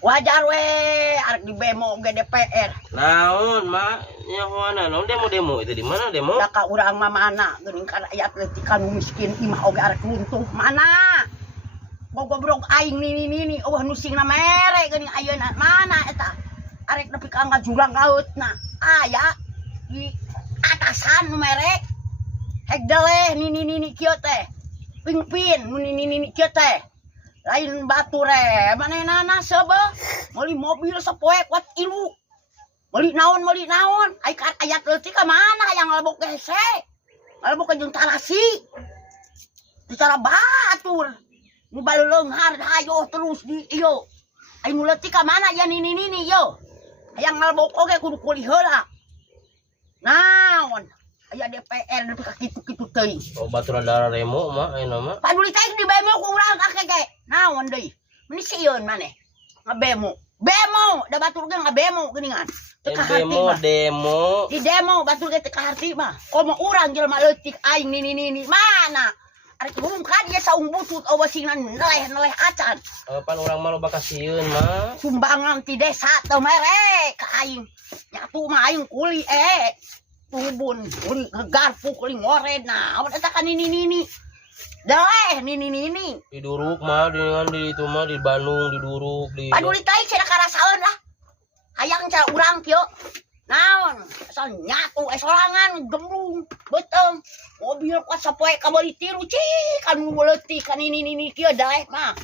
Wajar we arek di bemo ge DPR. Naon, Mak? Nya mana? Naon demo-demo itu di mana demo? Da ka urang mah mana geuning ka rakyat leutik kanu miskin imah oge arek runtuh mana? Goblok aing nini eueuh nu singna mere geuning ayeuna mana eta? Arek nepi ka ngajurang lautna. Aya di atasan nu mere. Hek deleh nini kieu teh. Pingpin nu nini kieu teh. Lain batu re, manehna sebel, meuli mobil sapoe kuat ilu. Meuli naon, ai ka ayat leutik ka mana yang ngalebok hese. Ngalebok jeung tarasi. Bicara batur. Nu baleuleunghar hayo terus di ieu. Ai nu leutik ka mana ya nini yo. Hayang ngalebok oge kudu kuliah heula. Naon? Aya DPR nepi ka kitu-kitu teuing. Oh, baturan darah demo, Mak, ayeuna mah. Paduli teh di bemo ku urang kakek. Naon deui? Meni sieun maneh. Ngabemo. Bemo, da batur ge ngabemo geuningan. Teu ka harti mah. Demo. Di demo batur ge teu ka harti mah. Komo urang jelema leutik aing nini mana? Arek hungkad ieu saung butut eueuh singna neleh acan. Pan urang mah loba kasieun, Mak. Sumbangan ti desa teu mere ka aing. Nyatu mah aing kuli tubun kuli ngegarpu kuli ngoredna. Awan eta ka nini. Dah nini. Diduruk mah dengan di itu mah di Bandung diduruk di. Paduli teh cenah karasaeun lah. Hayang cara urang kieu. Naon? Asal nyatu sorangan gemblung beuteng. Mobil kuat sapoe ka beuli tiru cik anu leutik ka nini kieu daeh mah.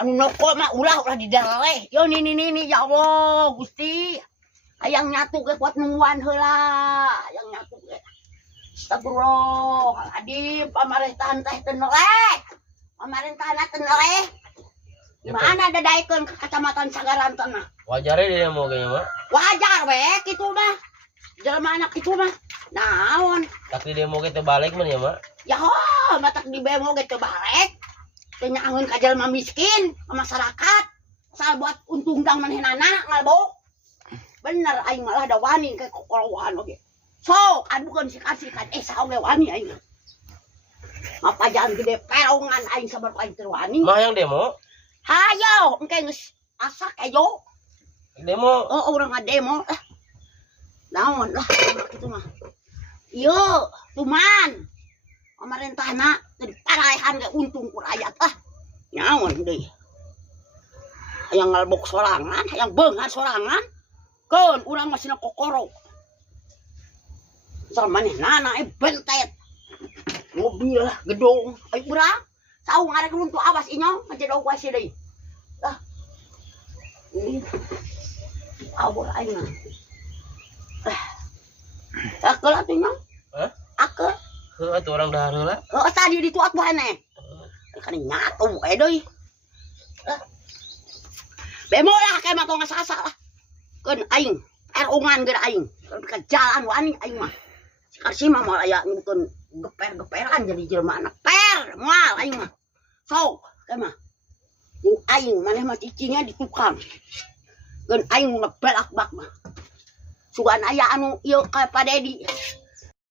Anu noko mah ulah di dareh. Yo nini ya Allah Gusti. Hayang nyatu ge kuat nungguan heula. Hayang nyatu ge. Astagfirullah, pamerintahan teh teu neleh. Pamerintahan teh neleh. Mana dadaikeun ka kecamatan Sagaran teh. Wajar ya demo kayaknya, Mak. Wajar we kitu mah. Jelema anak kitu mah. Naon? Tak di demo kita balik mah ya, Mak. Ya matak di bemo ge teu barek. Teu nyaangeun ka jelema miskin, ka masyarakat. Asal buat untung-undang manehna ngalbok. Bener aing malah da wani ke kokolohan oge. Sok, adukeun sikat saoge wani aing. Apa jalan gede perongan aing sabar aing teu wani. Mah yang demo? Hayo, engke geus asak ayo. Demo. Oh, urang ngademo. Naon lah kitu mah. Ieu, tuman. Pamarentahna teu paraehan ge untung ku rakyat Naon deui. Hayang ngalbok sorangan, hayang beungar sorangan. Keun urang masih kokoro. Soal manehna bentet. Mobil gedung, ai urang saung arek runtuh awas inyong ngajedog wae si deui. Lah. Ini awal aing mah. Akel atuh nyong. Hah? Akel. Heuh atuh urang dahar heula. Heuh tadi dituak bae ne. Kan nyatu we deui. Bemo lah kayak mah tong ngasa lah. Keun aing erungan geus aing. Ke jalan wani aing mah. Kasih mah moal aya nyebutkeun geper-geperan jadi jelema anak per moal aing mah. Sok kayak mah. Jeung aing maneh mah cicingnya di tukang. Geun aing ngebelak bak mah. Sugan aya anu ieu ka Pak Dedi.